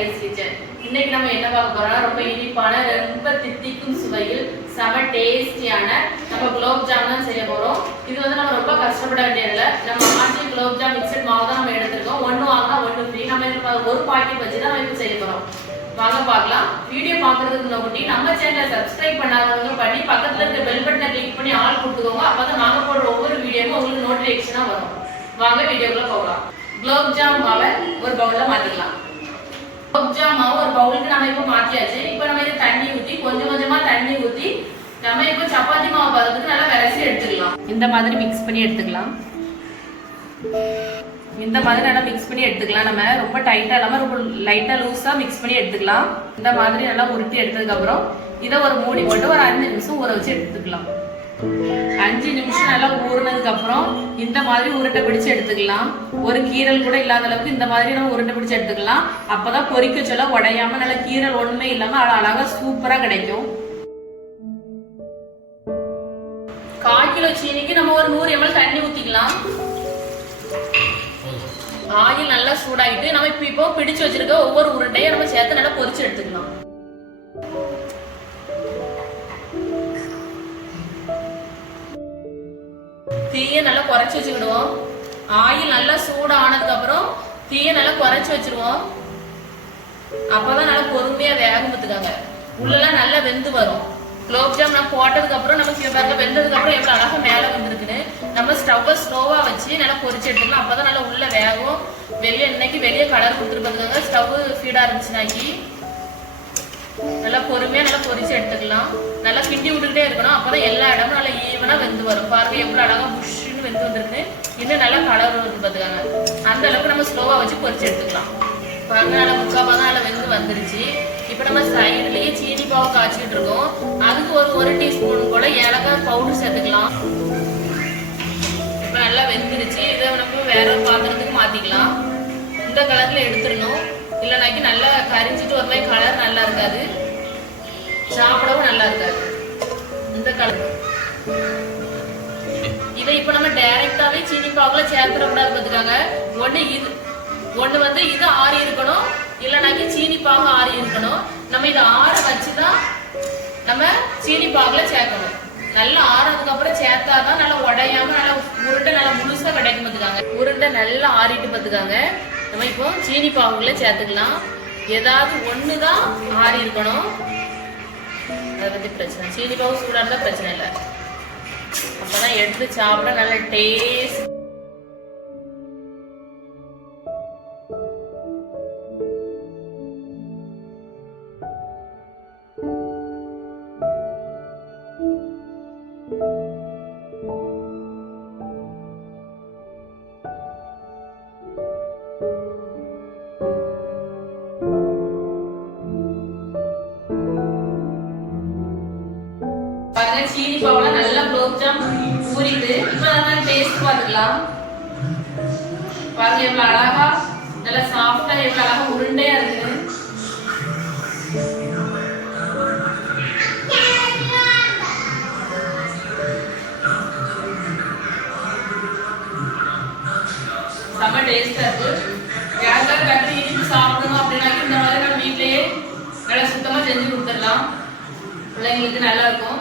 Guys kitchen. இன்னைக்கு நம்ம என்ன பார்க்க போறோம்னா ரொம்ப இனிப்பான ரொம்ப தித்திக்கும் சுவையில் செம டேஸ்டியான நம்ம குலோப் ஜாம் தான் செய்ய போறோம். இது வந்து நம்ம ரொம்ப கஷ்டப்பட வேண்டியதில்லை. நம்ம ஆச்சி குலோப் ஜாம் மிக்சட் மாவு தான் நம்ம எடுத்துருக்கோம். ஒன்று வாங்கினா ஒன்று ஃப்ரீ. நம்ம இதுக்கு ஒரு பாக்கெட் வச்சு தான் இப்போ செய்ய போறோம். வாங்க பார்க்கலாம். வீடியோ பார்க்கறதுக்கு முன்னாடி நம்ம சேனலை சப்ஸ்கிரைப் பண்ணாதவங்க பண்ணி பக்கத்துல இருக்க பெல் பட்டனை கிளிக் பண்ணி ஆல் கொடுத்துக்கோங்க. அப்பதான் நாங்க போடுற ஒவ்வொரு வீடியோவும் உங்களுக்கு நோட்டிஃபிகேஷனா வரும். வாங்க வீடியோக்குள்ள போகலாம். குலோப் ஜாம் மாவை ஒரு பவுல்ல மாத்திக்கலாம். குலோப் ஜாம் மாவு ஒரு பவுலுக்கு நம்ம இப்போ மாத்தியாச்சு. இப்போ நம்ம இது தண்ணி ஊத்தி கொஞ்சம் கொஞ்சமா தண்ணி ஊத்தி நம்ம இப்போ சப்பாத்தி மாவு பதத்துக்கு நல்லா விரசி எடுத்துக்கலாம். இந்த மாதிரி மிக்ஸ் பண்ணி எடுத்துக்கலாம். இந்த மாதிரி நல்லா மிக்ஸ் பண்ணி எடுத்துக்கலாம். நம்ம ரொம்ப டைட்டா இல்லாம ரொம்ப லைட்டா லூஸா மிக்ஸ் பண்ணி எடுத்துக்கலாம். இந்த மாதிரி நல்லா உருட்டி எடுத்ததுக்கு அப்புறம் இதை ஒரு மூடி போட்டு ஒரு 5 நிமிஷம் ஊற வச்சு எடுத்துக்கலாம். 5 நிமிஷம் நல்லா ஊறினதுக்கு அப்புறம் இந்த மாதிரி உருண்டை பிடிச்சு எடுத்துக்கலாம். ஒரு கீரல் கூட இல்லாத அளவுக்கு இந்த மாதிரி நம்ம உருண்டை பிடிச்சு எடுத்துக்கலாம். அப்பதான் பொரிக்க சொல்ல உடையாம நல்ல கீரல் ஒண்ணுமே இல்லாம அழகா சூப்பரா கிடைக்கும். 1/4 கிலோ சீனிக்கு நம்ம ஒரு 100 ml தண்ணி ஊத்திக்கலாம். ஆயில் நல்லா சூடாயிட்டு நம்ம இப்போ பிடிச்சு வச்சிருக்க ஒவ்வொரு உருண்டையும் நம்ம சேர்த்து நல்லா பொரிச்சு எடுத்துக்கலாம். தீய நல்லா குறைச்சி வச்சுக்கிடுவோம். ஆயில் நல்லா சூடானதுக்கு அப்புறம் தீய நல்லா குறைச்சி வச்சிருவோம். அப்பதான் நல்லா பொறுமையா வேகம் பார்த்துக்காங்க. உள்ளெல்லாம் நல்லா வெந்து வரும். குலோப் ஜாம் நான் போட்டதுக்கு அப்புறம் நம்ம பாருங்க வெந்ததுக்கு அப்புறம் எவ்வளவு அழகா மேல வந்துருக்குன்னு. நம்ம ஸ்டவ்வை ஸ்லோவா வச்சு நல்லா பொரிச்சு எடுத்துக்கலாம். அப்பதான் நல்லா உள்ள வேகும். வெளியே கலர் கொடுத்துருக்காங்க. ஸ்டவ் ஃபீடா இருந்துச்சுனாக்கி நல்லா பொறுமையா நல்லா பொரிச்சு எடுத்துக்கலாம். நல்லா கிண்டி விட்டுக்கிட்டே இருக்கணும். அப்பதான் எல்லா இடமும் நல்லா ஈவனா வெந்து வரும். பாருங்க எவ்வளவு அழகா புஷ்ஷுன்னு வெந்து வந்துருக்கு. இன்னும் நல்லா கலர் வந்து பார்த்துக்காங்க. அந்த அளவுக்கு நம்ம ஸ்லோவா வச்சு பொரிச்சு எடுத்துக்கலாம். பாருங்க நல்லா முக்கால் நல்லா வெந்து வந்துருச்சு. இப்ப நம்ம சைடுலயே சீனி பாவை காய்ச்சிட்டு இருக்கோம். அதுக்கு ஒரு டீஸ்பூன் போல ஏலக்காய் பவுடர் சேர்த்துக்கலாம். இப்ப நல்லா வெந்துருச்சு. இதை நம்ம வேற ஒரு பாத்திரத்துக்கு மாத்திக்கலாம். இந்த கலர்ல எடுத்துடணும். இல்லைனாக்கி நல்லா கரிஞ்சிட்டு ஒரு மாதிரி கலர் நல்லா இருக்காது, சாப்பிடவும் நல்லா இருக்காது. இந்த கலர் இதை இப்ப நம்ம டைரக்டாவே சீனி பாகுல சேர்த்துடக்கூடாது பார்த்துக்காங்க. ஒண்ணு வந்து இது ஆறி இருக்கணும், இல்லைனாக்கி சீனி பாகு ஆறி இருக்கணும். நம்ம இதை ஆற வச்சுதான் நம்ம சீனி பாகுல சேர்க்கணும். நல்லா ஆறதுக்கு அப்புறம் சேர்த்தாதான் நல்லா உடையாம நல்லா உருண்டை நல்லா முழுசா கிடைக்கும் பார்த்துக்காங்க. உருண்டை நல்லா ஆறிட்டு பார்த்துக்காங்க. நம்ம இப்போ சீனி பாகுல சேர்த்துக்கலாம். ஏதாவது ஒண்ணுதான் ஆறி இருக்கணும். அதை பத்தி பிரச்சனை. சீனி பாகு சூடா இருந்தா பிரச்சனை இல்லை. அப்பதான் எடுத்து சாப்பிட நல்ல டேஸ்ட். சீனி பாவுல நல்லா குலோப் ஜாம் ஊறிட்டு இப்ப நம்ம டேஸ்ட் பார்த்துக்கலாம். பாருங்க எவ்வளவு அழகா நல்லா சாஃப்டா எவ்வளவு அழகா உருண்டையா இருக்கு. செம்ம டேஸ்டா இருக்கு. யாருக்காவது கட்டு இனிப்பு சாப்பிடணும் அப்படின்னாக்கி இந்த மாதிரி நம்ம வீட்லயே நல்லா சுத்தமா செஞ்சு கொடுத்துடலாம். பிள்ளைங்களுக்கு நல்லா இருக்கும்.